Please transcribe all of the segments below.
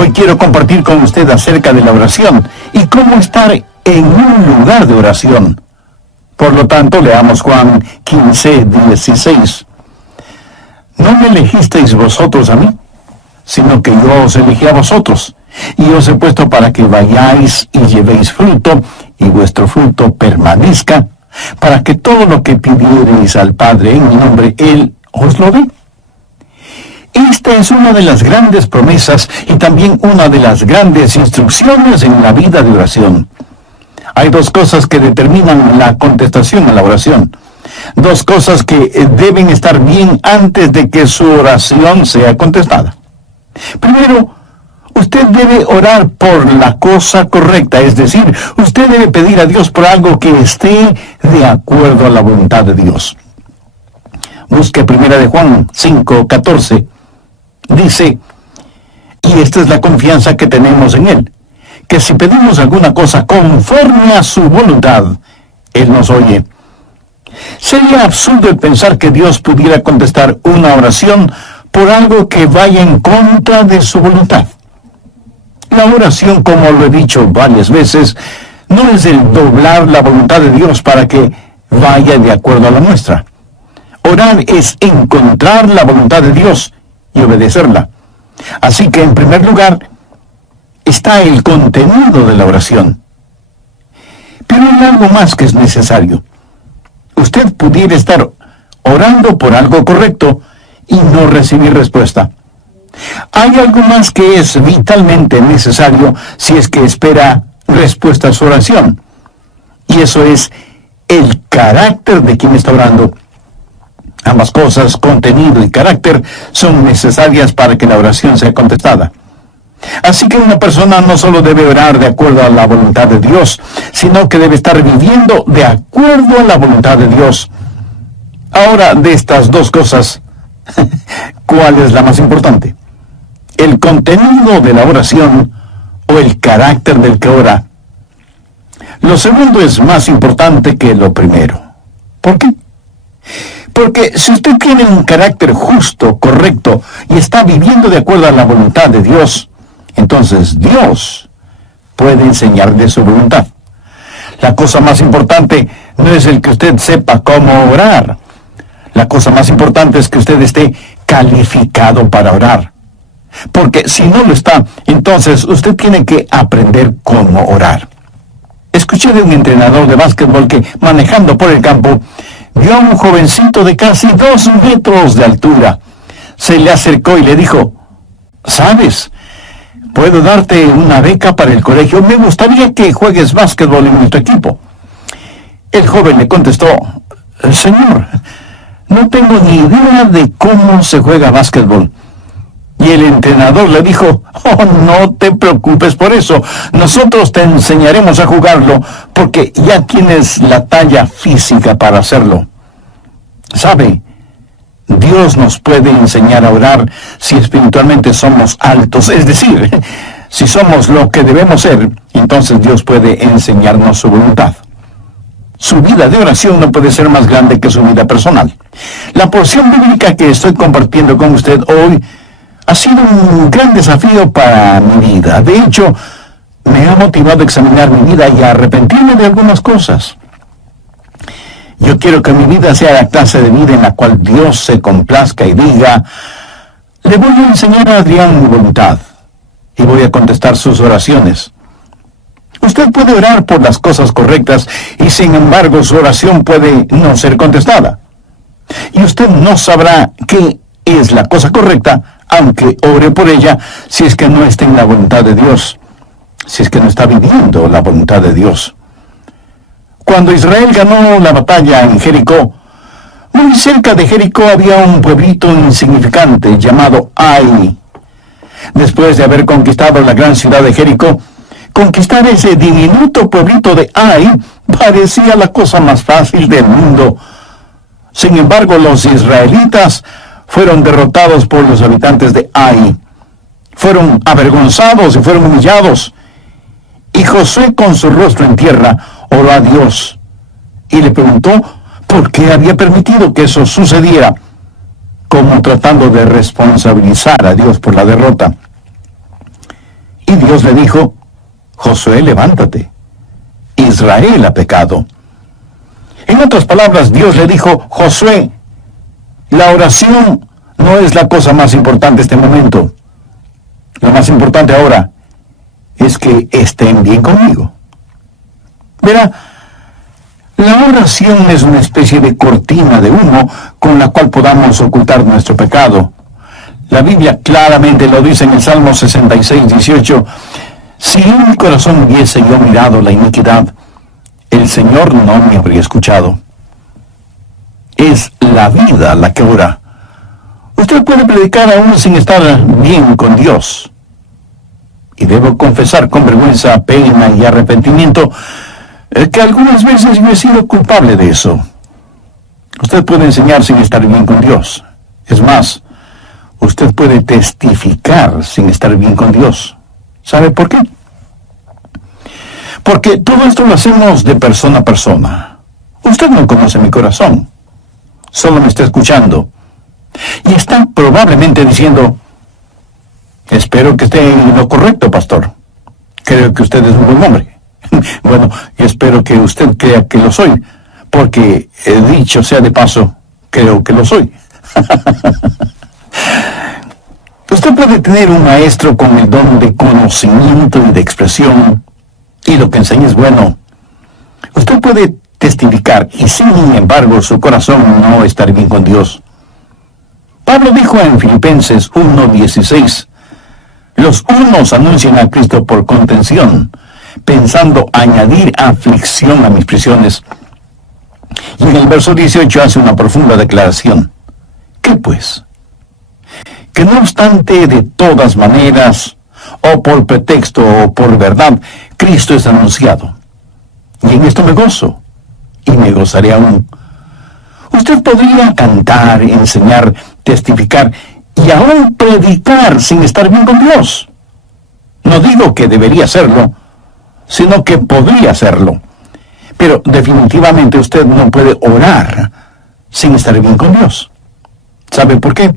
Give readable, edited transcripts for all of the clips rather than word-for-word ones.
Hoy quiero compartir con usted acerca de la oración y cómo estar en un lugar de oración. Por lo tanto, leamos Juan 15:16. No me elegisteis vosotros a mí, sino que yo os elegí a vosotros, y os he puesto para que vayáis y llevéis fruto, y vuestro fruto permanezca, para que todo lo que pidiereis al Padre en mi nombre, Él os lo dé. Esta es una de las grandes promesas y también una de las grandes instrucciones en la vida de oración. Hay dos cosas que determinan la contestación a la oración. Dos cosas que deben estar bien antes de que su oración sea contestada. Primero, usted debe orar por la cosa correcta, es decir, usted debe pedir a Dios por algo que esté de acuerdo a la voluntad de Dios. Busque 1 de Juan 5:14. Dice, y esta es la confianza que tenemos en Él, que si pedimos alguna cosa conforme a su voluntad, Él nos oye. Sería absurdo el pensar que Dios pudiera contestar una oración por algo que vaya en contra de su voluntad. La oración, como lo he dicho varias veces, no es el doblar la voluntad de Dios para que vaya de acuerdo a la nuestra. Orar es encontrar la voluntad de Dios y obedecerla. Así que, en primer lugar, está el contenido de la oración. Pero hay algo más que es necesario. Usted pudiera estar orando por algo correcto y no recibir respuesta. Hay algo más que es vitalmente necesario si es que espera respuesta a su oración. Y eso es el carácter de quien está orando. Ambas cosas, contenido y carácter, son necesarias para que la oración sea contestada. Así que una persona no solo debe orar de acuerdo a la voluntad de Dios, sino que debe estar viviendo de acuerdo a la voluntad de Dios. Ahora, de estas dos cosas, ¿cuál es la más importante? ¿El contenido de la oración o el carácter del que ora? Lo segundo es más importante que lo primero. ¿Por qué? Porque si usted tiene un carácter justo, correcto, y está viviendo de acuerdo a la voluntad de Dios, entonces Dios puede enseñar de su voluntad. La cosa más importante no es el que usted sepa cómo orar. La cosa más importante es que usted esté calificado para orar. Porque si no lo está, entonces usted tiene que aprender cómo orar. Escuché de un entrenador de básquetbol que, manejando por el campo, vio a un jovencito de casi 2 metros de altura. Se le acercó y le dijo, ¿sabes? Puedo darte una beca para el colegio. Me gustaría que juegues básquetbol en nuestro equipo. El joven le contestó, señor, no tengo ni idea de cómo se juega básquetbol. Y el entrenador le dijo, oh, no te preocupes por eso. Nosotros te enseñaremos a jugarlo porque ya tienes la talla física para hacerlo. ¿Sabe? Dios nos puede enseñar a orar si espiritualmente somos altos. Es decir, si somos lo que debemos ser, entonces Dios puede enseñarnos su voluntad. Su vida de oración no puede ser más grande que su vida personal. La porción bíblica que estoy compartiendo con usted hoy ha sido un gran desafío para mi vida. De hecho, me ha motivado a examinar mi vida y a arrepentirme de algunas cosas. Yo quiero que mi vida sea la clase de vida en la cual Dios se complazca y diga, le voy a enseñar a Adrián mi voluntad y voy a contestar sus oraciones. Usted puede orar por las cosas correctas y sin embargo su oración puede no ser contestada. Y usted no sabrá qué es la cosa correcta aunque ore por ella, si es que no está en la voluntad de Dios, si es que no está viviendo la voluntad de Dios. Cuando Israel ganó la batalla en Jericó, muy cerca de Jericó había un pueblito insignificante llamado Ai. Después de haber conquistado la gran ciudad de Jericó, conquistar ese diminuto pueblito de Ai parecía la cosa más fácil del mundo. Sin embargo, los israelitas fueron derrotados por los habitantes de Ai. Fueron avergonzados y fueron humillados. Y Josué, con su rostro en tierra, oró a Dios y le preguntó por qué había permitido que eso sucediera, como tratando de responsabilizar a Dios por la derrota. Y Dios le dijo: Josué, levántate. Israel ha pecado. En otras palabras, Dios le dijo: Josué, la oración no es la cosa más importante en este momento. Lo más importante ahora es que estén bien conmigo. Verá, la oración es una especie de cortina de humo con la cual podamos ocultar nuestro pecado. La Biblia claramente lo dice en el Salmo 66:18. Si en mi corazón hubiese yo mirado la iniquidad, el Señor no me habría escuchado. Es la vida la que ora. Usted puede predicar aún sin estar bien con Dios. Y debo confesar con vergüenza, pena y arrepentimiento que algunas veces yo he sido culpable de eso. Usted puede enseñar sin estar bien con Dios. Es más, usted puede testificar sin estar bien con Dios. ¿Sabe por qué? Porque todo esto lo hacemos de persona a persona. Usted no conoce mi corazón. Solo me está escuchando. Y está probablemente diciendo: espero que esté en lo correcto, pastor. Creo que usted es un buen hombre. Bueno, espero que usted crea que lo soy, porque, dicho sea de paso, creo que lo soy. Usted puede tener un maestro con el don de conocimiento y de expresión, y lo que enseña es bueno. Usted puede testificar, y sin embargo su corazón no estar bien con Dios. Pablo dijo en Filipenses 1:16, los unos anuncian a Cristo por contención, pensando añadir aflicción a mis prisiones. Y en el verso 18 hace una profunda declaración. ¿Qué pues? Que no obstante, de todas maneras, o por pretexto o por verdad, Cristo es anunciado. Y en esto me gozo, y me gozaré aún. Usted podría cantar, enseñar, testificar y aún predicar sin estar bien con Dios. No digo que debería hacerlo, sino que podría hacerlo. Pero definitivamente usted no puede orar sin estar bien con Dios. ¿Sabe por qué?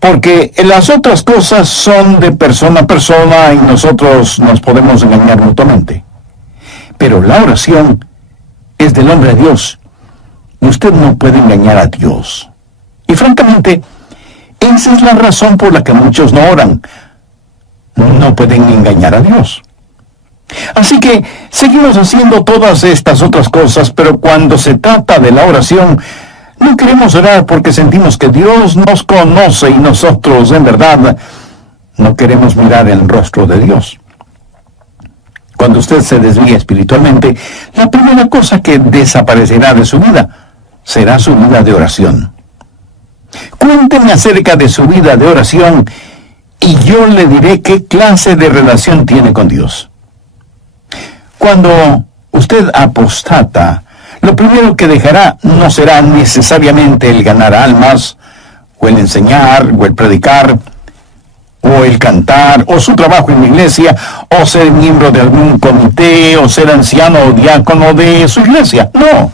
Porque las otras cosas son de persona a persona y nosotros nos podemos engañar mutuamente. Pero la oración es del hombre a Dios. Y usted no puede engañar a Dios. Y francamente, esa es la razón por la que muchos no oran. No pueden engañar a Dios. Así que seguimos haciendo todas estas otras cosas, pero cuando se trata de la oración, no queremos orar porque sentimos que Dios nos conoce y nosotros, en verdad, no queremos mirar el rostro de Dios. Cuando usted se desvía espiritualmente, la primera cosa que desaparecerá de su vida será su vida de oración. Cuénteme acerca de su vida de oración y yo le diré qué clase de relación tiene con Dios. Cuando usted apostata, lo primero que dejará no será necesariamente el ganar almas, o el enseñar, o el predicar, o el cantar, o su trabajo en la iglesia, o ser miembro de algún comité, o ser anciano o diácono de su iglesia. No.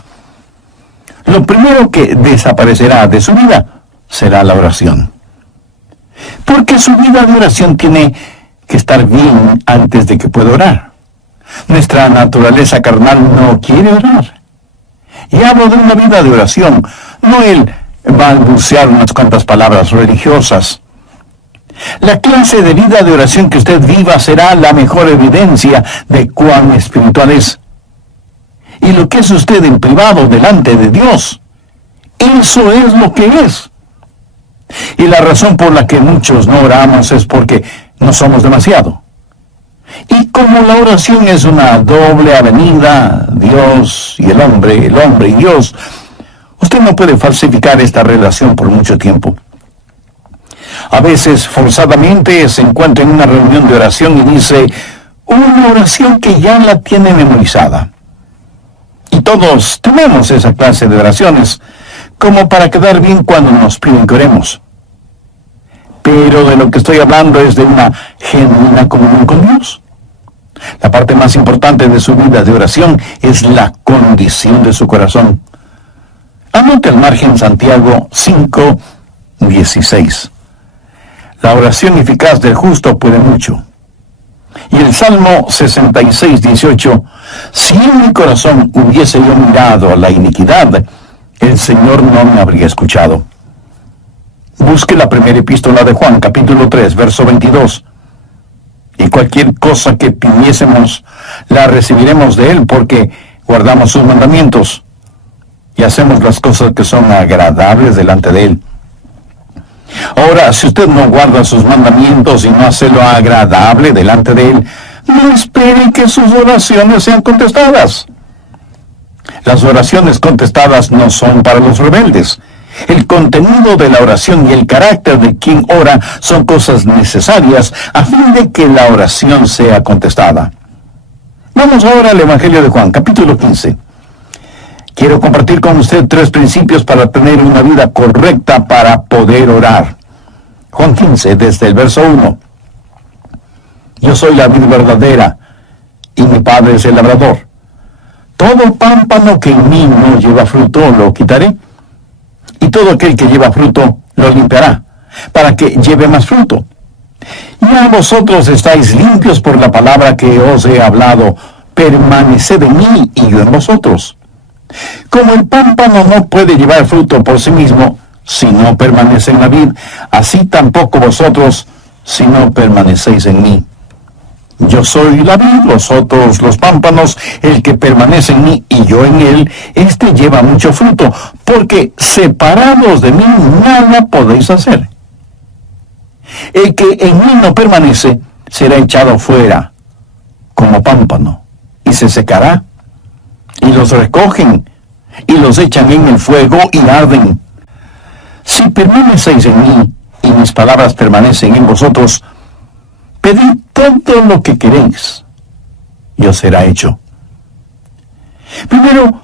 Lo primero que desaparecerá de su vida será la oración. Porque su vida de oración tiene que estar bien antes de que pueda orar. Nuestra naturaleza carnal no quiere orar. Y hablo de una vida de oración, no el balbucear unas cuantas palabras religiosas. La clase de vida de oración que usted viva será la mejor evidencia de cuán espiritual es. Y lo que es usted en privado delante de Dios, eso es lo que es. Y la razón por la que muchos no oramos es porque no somos demasiado. Y como la oración es una doble avenida, Dios y el hombre y Dios, usted no puede falsificar esta relación por mucho tiempo. A veces, forzadamente, se encuentra en una reunión de oración y dice una oración que ya la tiene memorizada. Y todos tenemos esa clase de oraciones, como para quedar bien cuando nos piden que oremos. Pero de lo que estoy hablando es de una genuina comunión con Dios. La parte más importante de su vida de oración es la condición de su corazón. Anote al margen Santiago 5:16. La oración eficaz del justo puede mucho. Y el Salmo 66, 18, si en mi corazón hubiese yo mirado a la iniquidad, el Señor no me habría escuchado. Busque la primera epístola de Juan, capítulo 3, verso 22. Y cualquier cosa que pidiésemos, la recibiremos de Él, porque guardamos sus mandamientos y hacemos las cosas que son agradables delante de Él. Ahora, si usted no guarda sus mandamientos y no hace lo agradable delante de Él, no espere que sus oraciones sean contestadas. Las oraciones contestadas no son para los rebeldes. El contenido de la oración y el carácter de quien ora son cosas necesarias a fin de que la oración sea contestada. Vamos ahora al Evangelio de Juan, capítulo 15. Quiero compartir con usted 3 principios para tener una vida correcta para poder orar. Juan 15, desde el verso 1. Yo soy la vid verdadera, y mi Padre es el labrador. Todo pámpano que en mí no lleva fruto lo quitaré, y todo aquel que lleva fruto lo limpiará, para que lleve más fruto. Ya vosotros estáis limpios por la palabra que os he hablado. Permaneced en mí y yo en vosotros. Como el pámpano no puede llevar fruto por sí mismo si no permanece en la vid, así tampoco vosotros si no permanecéis en mí. Yo soy la vid, vosotros los pámpanos. El que permanece en mí y yo en él, éste lleva mucho fruto, porque separados de mí nada podéis hacer. El que en mí no permanece será echado fuera como pámpano y se secará, y los recogen y los echan en el fuego y arden. Si permanecéis en mí y mis palabras permanecen en vosotros, pedid todo lo que queréis y os será hecho. Primero,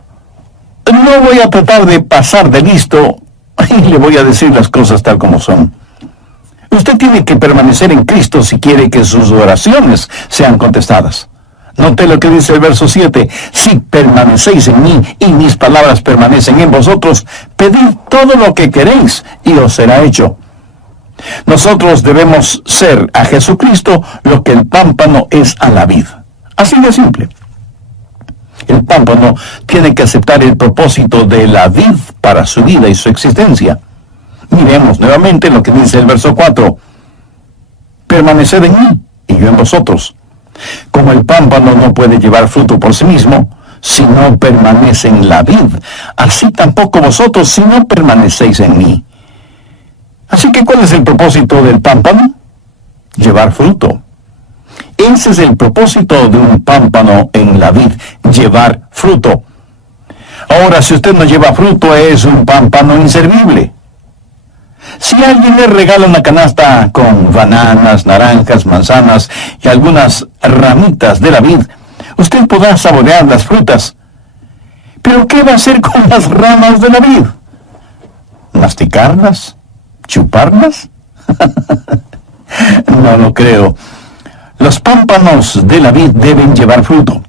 no voy a tratar de pasar de listo y le voy a decir las cosas tal como son. Usted tiene que permanecer en Cristo si quiere que sus oraciones sean contestadas. Note lo que dice el verso 7. Si permanecéis en mí y mis palabras permanecen en vosotros, pedid todo lo que queréis y os será hecho. Nosotros debemos ser a Jesucristo lo que el pámpano es a la vid. Así de simple. El pámpano tiene que aceptar el propósito de la vid para su vida y su existencia. Miremos nuevamente lo que dice el verso 4. Permaneced en mí y yo en vosotros. Como el pámpano no puede llevar fruto por sí mismo, si no permanece en la vid, así tampoco vosotros si no permanecéis en mí. Así que, ¿cuál es el propósito del pámpano? Llevar fruto. Ese es el propósito de un pámpano en la vid, llevar fruto. Ahora, si usted no lleva fruto, es un pámpano inservible. Si alguien le regala una canasta con bananas, naranjas, manzanas y algunas ramitas de la vid, usted podrá saborear las frutas. ¿Pero qué va a hacer con las ramas de la vid? ¿Masticarlas? ¿Chuparlas? No lo creo. Los pámpanos de la vid deben llevar fruto.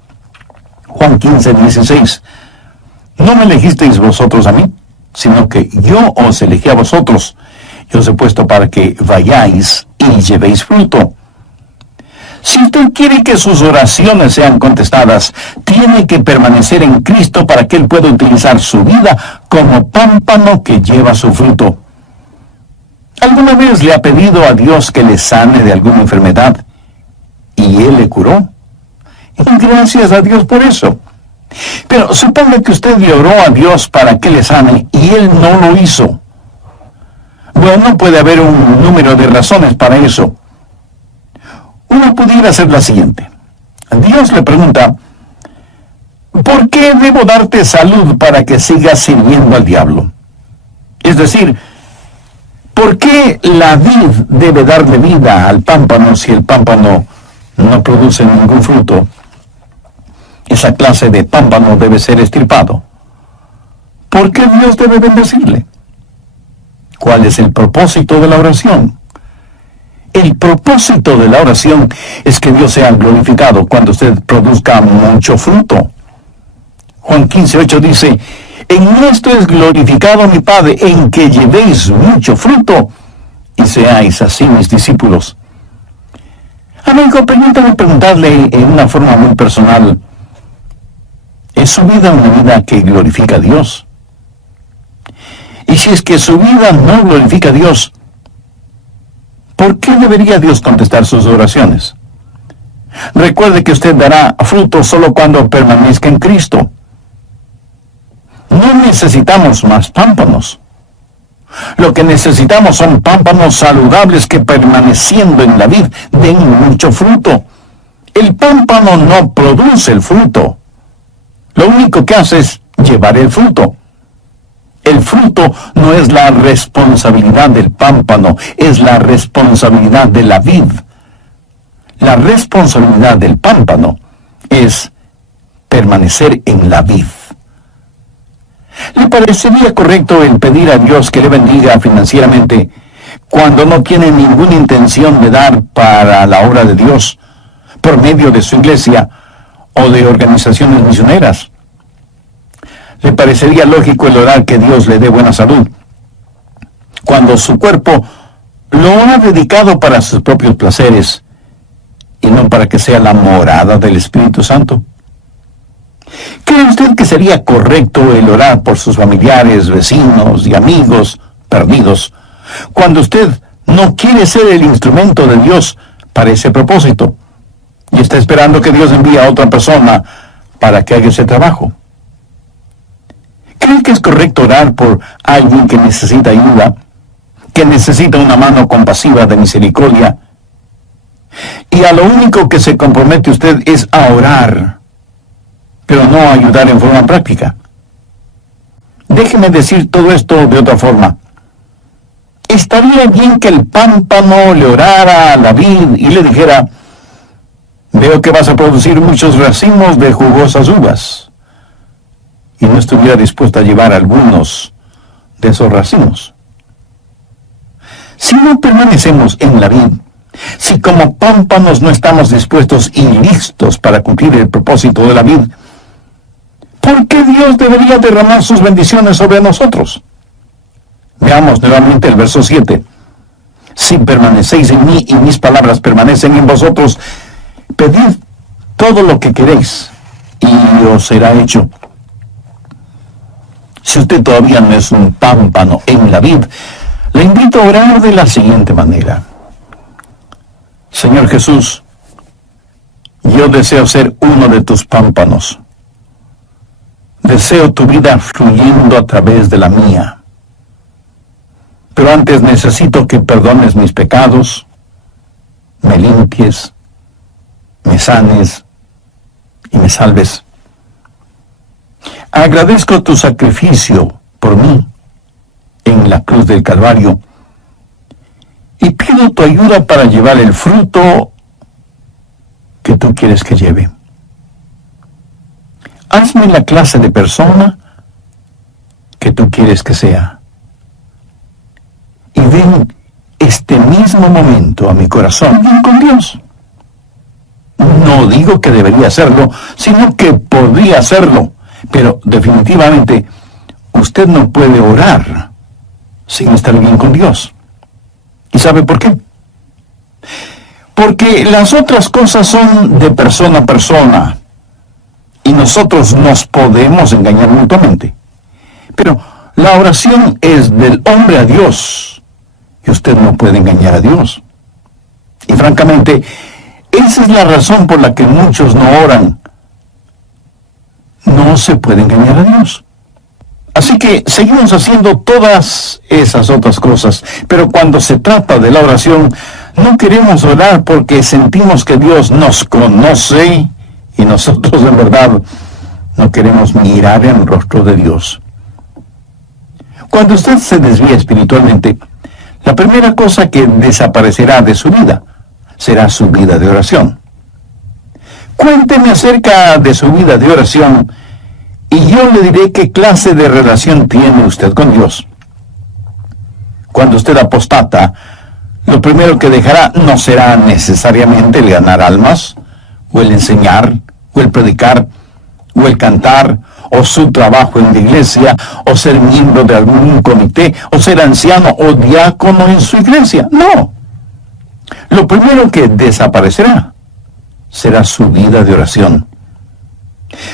Juan 15, 16. No me elegisteis vosotros a mí, sino que yo os elegí a vosotros. Yo os he puesto para que vayáis y llevéis fruto. Si usted quiere que sus oraciones sean contestadas, tiene que permanecer en Cristo para que Él pueda utilizar su vida como pámpano que lleva su fruto. ¿Alguna vez le ha pedido a Dios que le sane de alguna enfermedad y Él le curó? Y gracias a Dios por eso. Pero suponga que usted le oró a Dios para que le sane y Él no lo hizo. Bueno, puede haber un número de razones para eso. Una pudiera ser la siguiente. Dios le pregunta, ¿por qué debo darte salud para que sigas sirviendo al diablo? Es decir, ¿por qué la vid debe darle vida al pámpano si el pámpano no produce ningún fruto? Esa clase de pámpano debe ser extirpado. ¿Por qué Dios debe bendecirle? ¿Cuál es el propósito de la oración? El propósito de la oración es que Dios sea glorificado cuando usted produzca mucho fruto. Juan 15:8 dice, en esto es glorificado mi Padre, en que llevéis mucho fruto y seáis así mis discípulos. A Amigo, permítame preguntarle en una forma muy personal, ¿es su vida una vida que glorifica a Dios? Y si es que su vida no glorifica a Dios, ¿por qué debería Dios contestar sus oraciones? Recuerde que usted dará fruto solo cuando permanezca en Cristo. No necesitamos más pámpanos. Lo que necesitamos son pámpanos saludables que, permaneciendo en la vid, den mucho fruto. El pámpano no produce el fruto. Lo único que hace es llevar el fruto. El fruto no es la responsabilidad del pámpano, es la responsabilidad de la vid. La responsabilidad del pámpano es permanecer en la vid. ¿Le parecería correcto el pedir a Dios que le bendiga financieramente cuando no tiene ninguna intención de dar para la obra de Dios por medio de su iglesia o de organizaciones misioneras? ¿Le parecería lógico el orar que Dios le dé buena salud cuando su cuerpo lo ha dedicado para sus propios placeres y no para que sea la morada del Espíritu Santo? ¿Cree usted que sería correcto el orar por sus familiares, vecinos y amigos perdidos cuando usted no quiere ser el instrumento de Dios para ese propósito y está esperando que Dios envíe a otra persona para que haga ese trabajo? ¿Cree que es correcto orar por alguien que necesita ayuda, que necesita una mano compasiva de misericordia, y a lo único que se compromete usted es a orar, pero no a ayudar en forma práctica? Déjeme decir todo esto de otra forma. Estaría bien que el pámpano le orara a la vid y le dijera: veo que vas a producir muchos racimos de jugosas uvas, y no estuviera dispuesto a llevar algunos de esos racimos. Si no permanecemos en la vid, si como pámpanos no estamos dispuestos y listos para cumplir el propósito de la vid, ¿por qué Dios debería derramar sus bendiciones sobre nosotros? Veamos nuevamente el verso 7. Si permanecéis en mí y mis palabras permanecen en vosotros, pedid todo lo que queréis y os será hecho. Si usted todavía no es un pámpano en la vid, le invito a orar de la siguiente manera: Señor Jesús, yo deseo ser uno de tus pámpanos. Deseo tu vida fluyendo a través de la mía. Pero antes necesito que perdones mis pecados, me limpies, me sanes y me salves. Agradezco tu sacrificio por mí en la cruz del Calvario y pido tu ayuda para llevar el fruto que tú quieres que lleve. Hazme la clase de persona que tú quieres que sea. Y ven este mismo momento a mi corazón con Dios. No digo que debería hacerlo, sino que podría hacerlo. Pero definitivamente usted no puede orar sin estar bien con Dios. ¿Y sabe por qué? Porque las otras cosas son de persona a persona y nosotros nos podemos engañar mutuamente. Pero la oración es del hombre a Dios y usted no puede engañar a Dios. Y francamente, esa es la razón por la que muchos no oran. No se puede engañar a Dios. Así que seguimos haciendo todas esas otras cosas, pero cuando se trata de la oración, no queremos orar porque sentimos que Dios nos conoce y nosotros en verdad no queremos mirar en el rostro de Dios. Cuando usted se desvía espiritualmente, la primera cosa que desaparecerá de su vida será su vida de oración. Cuénteme acerca de su vida de oración y yo le diré qué clase de relación tiene usted con Dios. Cuando usted apostata, lo primero que dejará no será necesariamente el ganar almas, o el enseñar, o el predicar, o el cantar, o su trabajo en la iglesia, o ser miembro de algún comité, o ser anciano o diácono en su iglesia. No. Lo primero que desaparecerá será su vida de oración.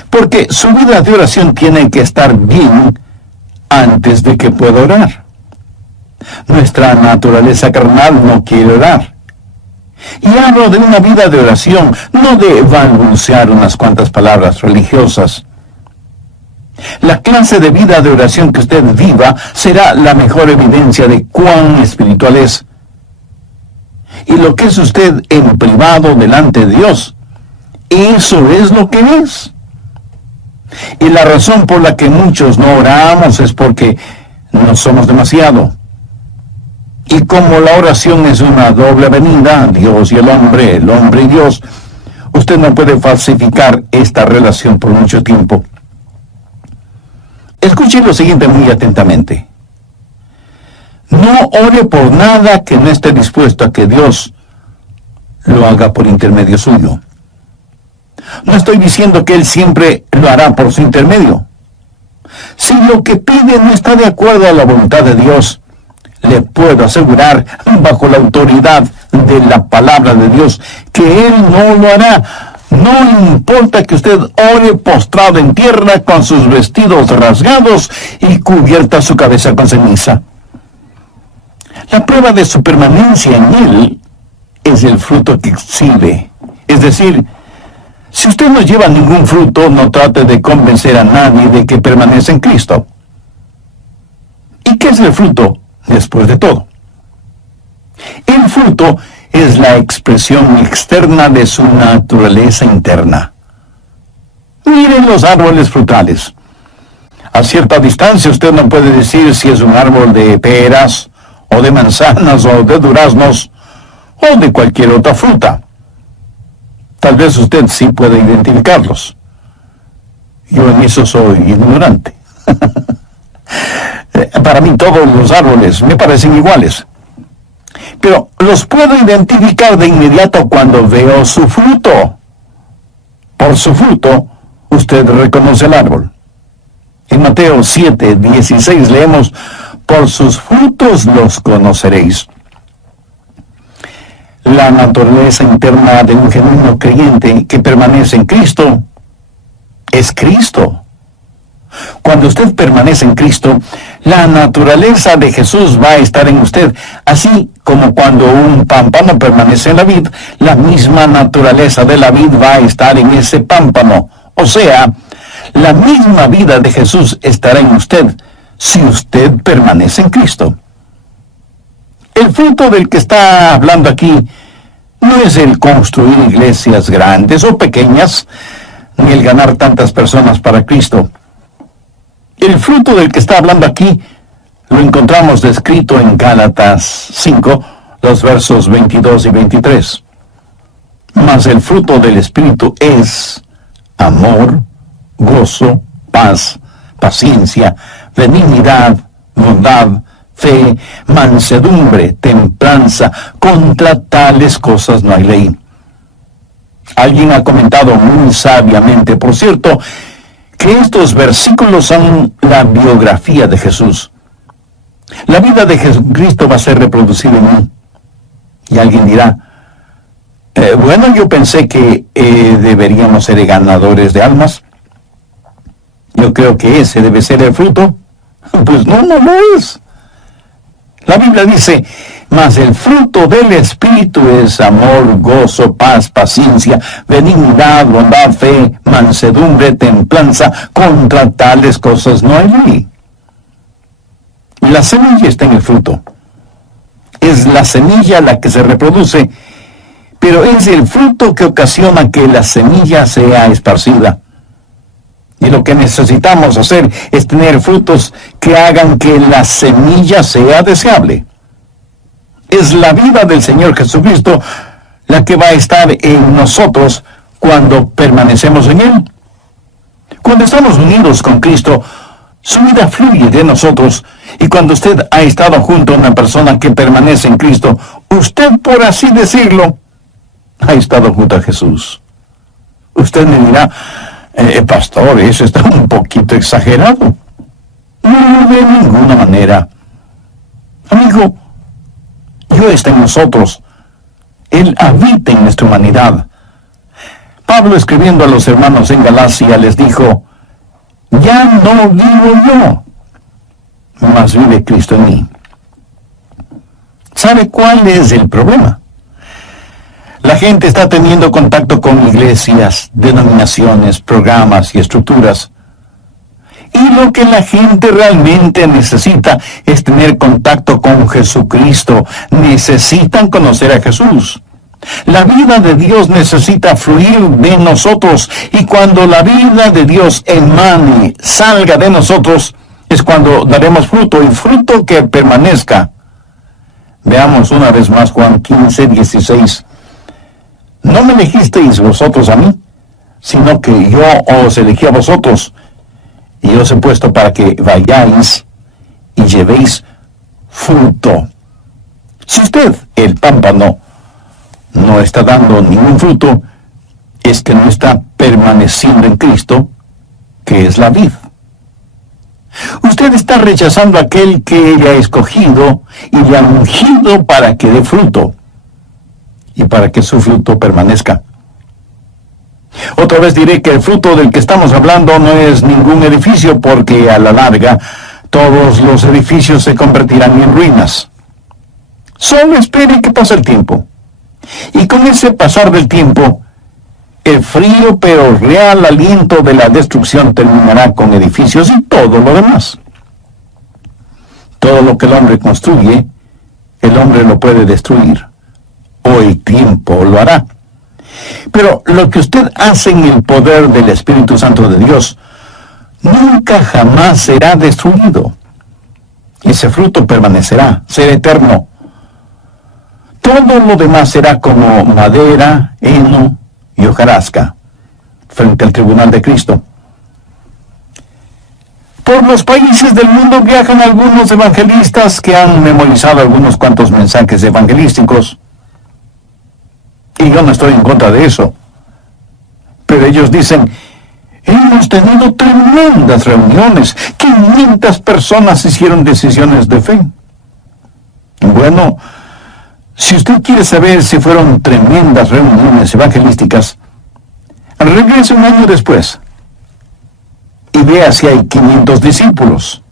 Porque su vida de oración tiene que estar bien antes de que pueda orar. Nuestra naturaleza carnal no quiere orar. Y hablo de una vida de oración, no de balbucear unas cuantas palabras religiosas. La clase de vida de oración que usted viva será la mejor evidencia de cuán espiritual es. Y lo que es usted en privado delante de Dios, eso es lo que es. Y la razón por la que muchos no oramos es porque no somos demasiado. Y como la oración es una doble avenida, Dios y el hombre y Dios, usted no puede falsificar esta relación por mucho tiempo. Escuche lo siguiente muy atentamente. No ore por nada que no esté dispuesto a que Dios lo haga por intermedio suyo. No estoy diciendo que Él siempre lo hará por su intermedio. Si lo que pide no está de acuerdo a la voluntad de Dios, le puedo asegurar, bajo la autoridad de la palabra de Dios, que Él no lo hará. No importa que usted ore postrado en tierra con sus vestidos rasgados y cubierta su cabeza con ceniza. La prueba de su permanencia en Él es el fruto que exhibe. Es decir, si usted no lleva ningún fruto, no trate de convencer a nadie de que permanece en Cristo. ¿Y qué es el fruto después de todo? El fruto es la expresión externa de su naturaleza interna. Miren los árboles frutales. A cierta distancia usted no puede decir si es un árbol de peras, o de manzanas, o de duraznos, o de cualquier otra fruta. Tal vez usted sí puede identificarlos. Yo en eso soy ignorante. Para mí todos los árboles me parecen iguales. Pero los puedo identificar de inmediato cuando veo su fruto. Por su fruto, usted reconoce el árbol. En Mateo 7:16 leemos, por sus frutos los conoceréis. La naturaleza interna de un genuino creyente que permanece en Cristo es Cristo. Cuando usted permanece en Cristo, la naturaleza de Jesús va a estar en usted, así como cuando un pámpano permanece en la vid, la misma naturaleza de la vid va a estar en ese pámpano. O sea, la misma vida de Jesús estará en usted si usted permanece en Cristo. El fruto del que está hablando aquí no es el construir iglesias grandes o pequeñas, ni el ganar tantas personas para Cristo. El fruto del que está hablando aquí lo encontramos descrito en Gálatas 5, los versos 22 y 23. Mas el fruto del Espíritu es amor, gozo, paz, paciencia, benignidad, bondad, fe, mansedumbre, templanza. Contra tales cosas no hay ley. Alguien ha comentado muy sabiamente, por cierto, que estos versículos son la biografía de Jesús. La vida de Jesucristo va a ser reproducida en mí. Y alguien dirá, bueno, yo pensé que deberíamos ser ganadores de almas. Yo creo que ese debe ser el fruto. Pues no lo es. La Biblia dice, mas el fruto del Espíritu es amor, gozo, paz, paciencia, benignidad, bondad, fe, mansedumbre, templanza. Contra tales cosas no hay ley. La semilla está en el fruto. Es la semilla la que se reproduce, pero es el fruto que ocasiona que la semilla sea esparcida. Y lo que necesitamos hacer es tener frutos que hagan que la semilla sea deseable. Es la vida del Señor Jesucristo la que va a estar en nosotros cuando permanecemos en Él. Cuando estamos unidos con Cristo, su vida fluye de nosotros. Y cuando usted ha estado junto a una persona que permanece en Cristo, usted, por así decirlo, ha estado junto a Jesús. Usted me dirá, pastor, eso está un poquito exagerado. No, de ninguna manera. Amigo, Dios está en nosotros. Él habita en nuestra humanidad. Pablo, escribiendo a los hermanos en Galacia, les dijo: ya no vivo yo, mas vive Cristo en mí. ¿Sabe cuál es el problema? La gente está teniendo contacto con iglesias, denominaciones, programas y estructuras. Y lo que la gente realmente necesita es tener contacto con Jesucristo. Necesitan conocer a Jesús. La vida de Dios necesita fluir de nosotros. Y cuando la vida de Dios emane, salga de nosotros, es cuando daremos fruto, y fruto que permanezca. Veamos una vez más Juan 15:16. No me elegisteis vosotros a mí, sino que yo os elegí a vosotros, y os he puesto para que vayáis y llevéis fruto. Si usted, el pámpano, no está dando ningún fruto, es que no está permaneciendo en Cristo, que es la vid. Usted está rechazando a aquel que le ha escogido y le ha ungido para que dé fruto, y para que su fruto permanezca. Otra vez diré que el fruto del que estamos hablando no es ningún edificio, porque a la larga todos los edificios se convertirán en ruinas. Solo espere que pase el tiempo. Y con ese pasar del tiempo, el frío pero real aliento de la destrucción terminará con edificios y todo lo demás. Todo lo que el hombre construye, el hombre lo puede destruir, o el tiempo lo hará. Pero lo que usted hace en el poder del Espíritu Santo de Dios nunca jamás será destruido. Ese fruto permanecerá, será eterno. Todo lo demás será como madera, heno y hojarasca frente al tribunal de Cristo. Por los países del mundo viajan algunos evangelistas que han memorizado algunos cuantos mensajes evangelísticos. Y yo no estoy en contra de eso. Pero ellos dicen: hemos tenido tremendas reuniones. 500 personas hicieron decisiones de fe. Bueno, si usted quiere saber si fueron tremendas reuniones evangelísticas, regrese un año después y vea si hay 500 discípulos.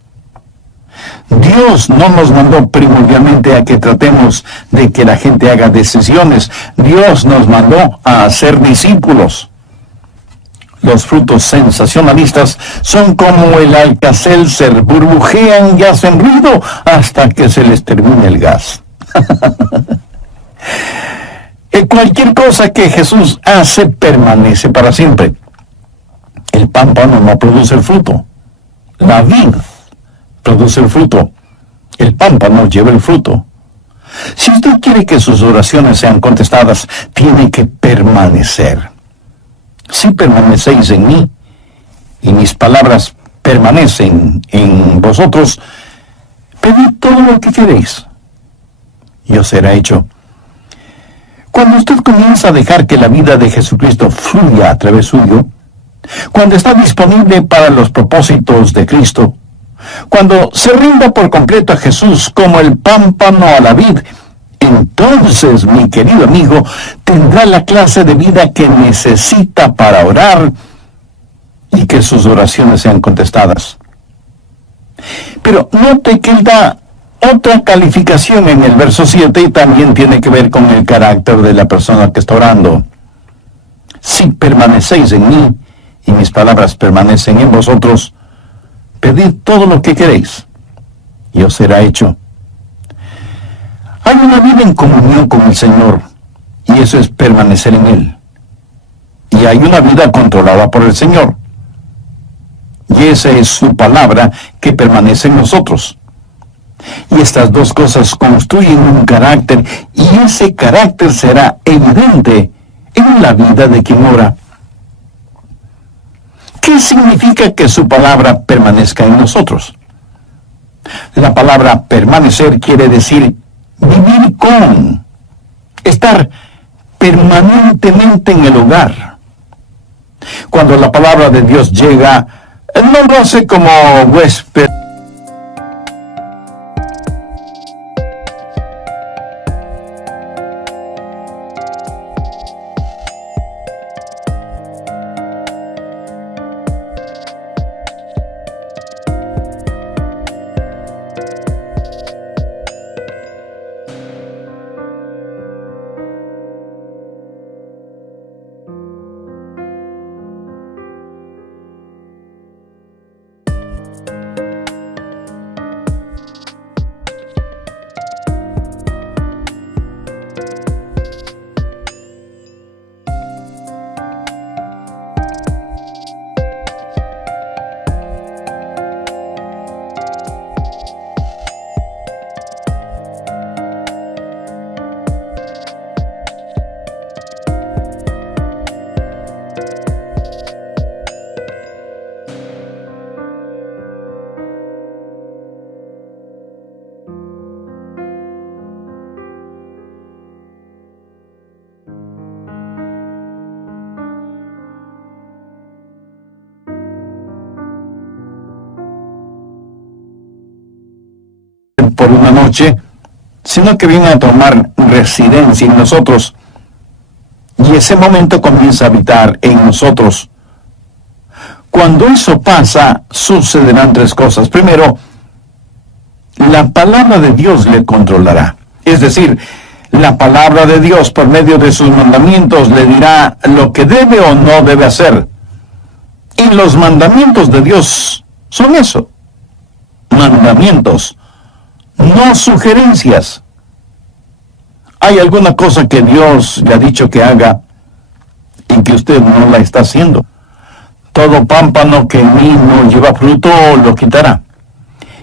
Dios no nos mandó primordialmente a que tratemos de que la gente haga decisiones. Dios nos mandó a hacer discípulos. Los frutos sensacionalistas son como el Alka-Seltzer, burbujean y hacen ruido hasta que se les termine el gas. Cualquier cosa que Jesús hace permanece para siempre. El pámpano no produce el fruto. La vid produce el fruto. El pámpano lleva el fruto. Si usted quiere que sus oraciones sean contestadas, tiene que permanecer. Si permanecéis en mí, y mis palabras permanecen en vosotros, pedid todo lo que queréis, y os será hecho. Cuando usted comienza a dejar que la vida de Jesucristo fluya a través suyo, cuando está disponible para los propósitos de Cristo, cuando se rinda por completo a Jesús como el pámpano a la vid, entonces, mi querido amigo, tendrá la clase de vida que necesita para orar y que sus oraciones sean contestadas. Pero note que él da otra calificación en el verso 7 y también tiene que ver con el carácter de la persona que está orando. Si permanecéis en mí y mis palabras permanecen en vosotros, pedid todo lo que queréis y os será hecho. Hay una vida en comunión con el Señor, y eso es permanecer en Él. Y hay una vida controlada por el Señor, y esa es su palabra que permanece en nosotros. Y estas dos cosas construyen un carácter, y ese carácter será evidente en la vida de quien ora. ¿Qué significa que su palabra permanezca en nosotros? La palabra permanecer quiere decir vivir con, estar permanentemente en el hogar. Cuando la palabra de Dios llega, no lo hace como huésped. por una noche, sino que viene a tomar residencia en nosotros. Y ese momento comienza a habitar en nosotros. Cuando eso pasa, sucederán tres cosas. Primero, la palabra de Dios le controlará. Es decir, la palabra de Dios, por medio de sus mandamientos, le dirá lo que debe o no debe hacer. Y los mandamientos de Dios son eso. Mandamientos, no sugerencias. ¿Hay alguna cosa que Dios le ha dicho que haga y que usted no la está haciendo? Todo pámpano que en mí no lleva fruto lo quitará,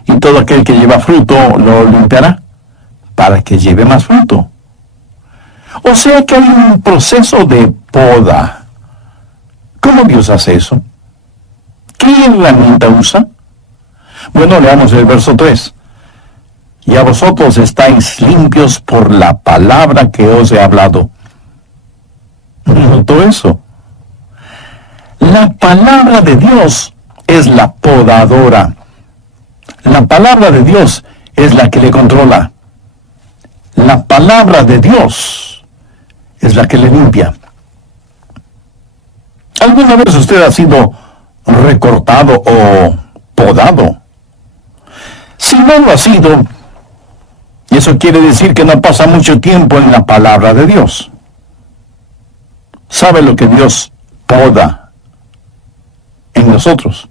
y todo aquel que lleva fruto lo limpiará para que lleve más fruto. O sea que hay un proceso de poda. ¿Cómo Dios hace eso? ¿Qué herramienta usa? Bueno, leamos el verso 3. Y a vosotros estáis limpios por la palabra que os he hablado. ¿Notó eso? La palabra de Dios es la podadora. La palabra de Dios es la que le controla. La palabra de Dios es la que le limpia. ¿Alguna vez usted ha sido recortado o podado? Si no lo ha sido, eso quiere decir que no pasa mucho tiempo en la palabra de Dios. ¿Sabe lo que Dios poda en nosotros?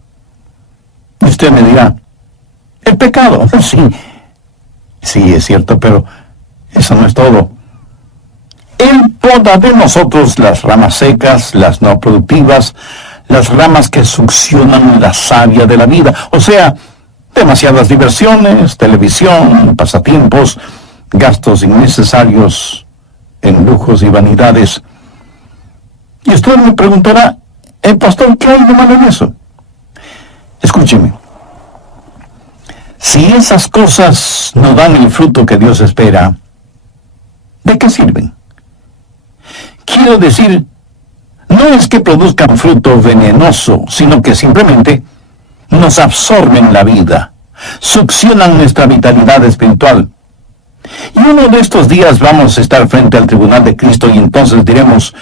Y usted me dirá, el pecado. Sí, es cierto, pero eso no es todo. Él poda de nosotros las ramas secas, las no productivas, las ramas que succionan la savia de la vida. O sea, demasiadas diversiones, televisión, pasatiempos, gastos innecesarios en lujos y vanidades. Y usted me preguntará, pastor, ¿qué hay de malo en eso? Escúcheme. Si esas cosas no dan el fruto que Dios espera, ¿de qué sirven? Quiero decir, no es que produzcan fruto venenoso, sino que simplemente nos absorben la vida, succionan nuestra vitalidad espiritual. Y uno de estos días vamos a estar frente al tribunal de Cristo y entonces diremos,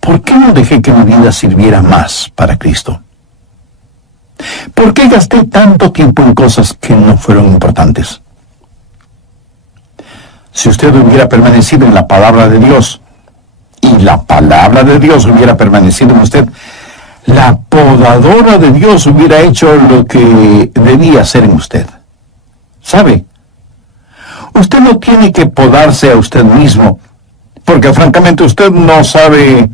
¿por qué no dejé que mi vida sirviera más para Cristo? ¿Por qué gasté tanto tiempo en cosas que no fueron importantes? Si usted hubiera permanecido en la palabra de Dios, y la palabra de Dios hubiera permanecido en usted, la podadora de Dios hubiera hecho lo que debía hacer en usted. ¿Sabe? Usted no tiene que podarse a usted mismo, porque francamente usted no sabe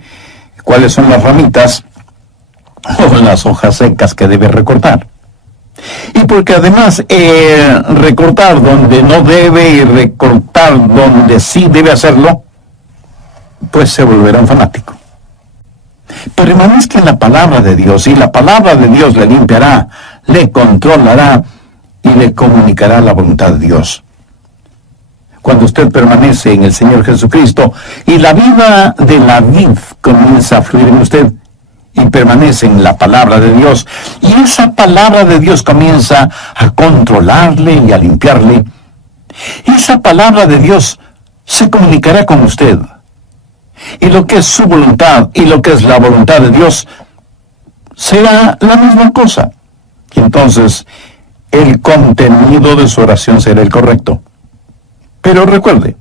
cuáles son las ramitas o las hojas secas que debe recortar. Y porque además recortar donde no debe y recortar donde sí debe hacerlo, pues se volverá un fanático. Permanezca en la palabra de Dios, y la palabra de Dios le limpiará, le controlará y le comunicará la voluntad de Dios. Cuando usted permanece en el Señor Jesucristo y la vida de la vid comienza a fluir en usted y permanece en la palabra de Dios, y esa palabra de Dios comienza a controlarle y a limpiarle, esa palabra de Dios se comunicará con usted. Y lo que es su voluntad y lo que es la voluntad de Dios será la misma cosa. Y entonces el contenido de su oración será el correcto. Pero recuerde,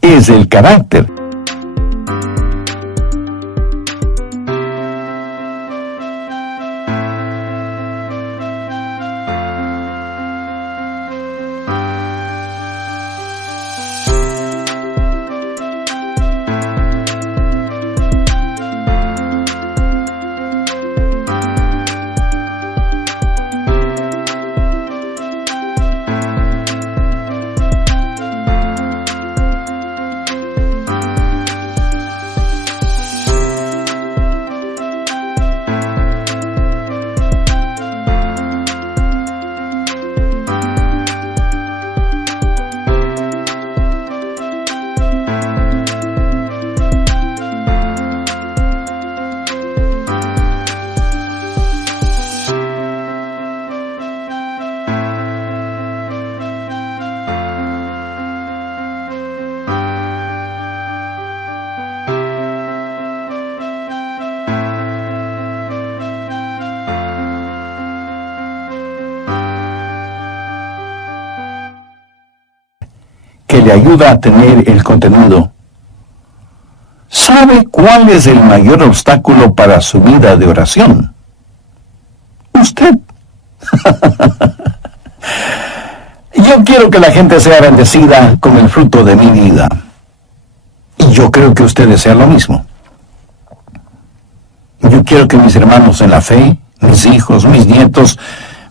es el carácter. le ayuda a tener el contenido. ¿Sabe cuál es el mayor obstáculo para su vida de oración? Usted. Yo quiero que la gente sea bendecida con el fruto de mi vida. Y yo creo que usted desea lo mismo. Yo quiero que mis hermanos en la fe, mis hijos, mis nietos,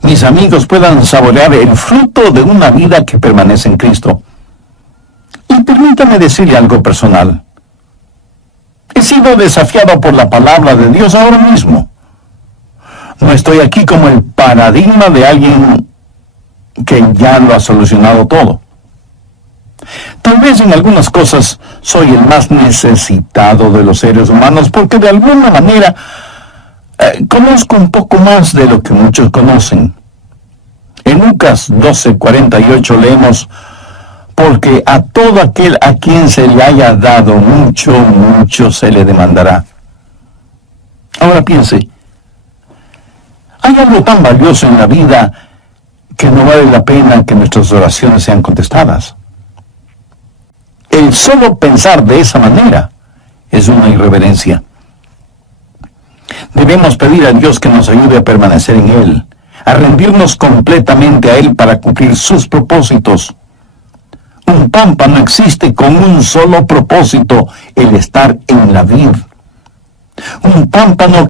mis amigos puedan saborear el fruto de una vida que permanece en Cristo. Y permítame decirle algo personal. He sido desafiado por la palabra de Dios ahora mismo. No estoy aquí como el paradigma de alguien que ya lo ha solucionado todo. Tal vez en algunas cosas soy el más necesitado de los seres humanos porque de alguna manera conozco un poco más de lo que muchos conocen. En Lucas 12:48 leemos: porque a todo aquel a quien se le haya dado mucho, mucho se le demandará. Ahora piense, hay algo tan valioso en la vida que no vale la pena que nuestras oraciones sean contestadas. El solo pensar de esa manera es una irreverencia. Debemos pedir a Dios que nos ayude a permanecer en Él, a rendirnos completamente a Él para cumplir sus propósitos. Un pámpano existe con un solo propósito: el estar en la vid. Un pámpano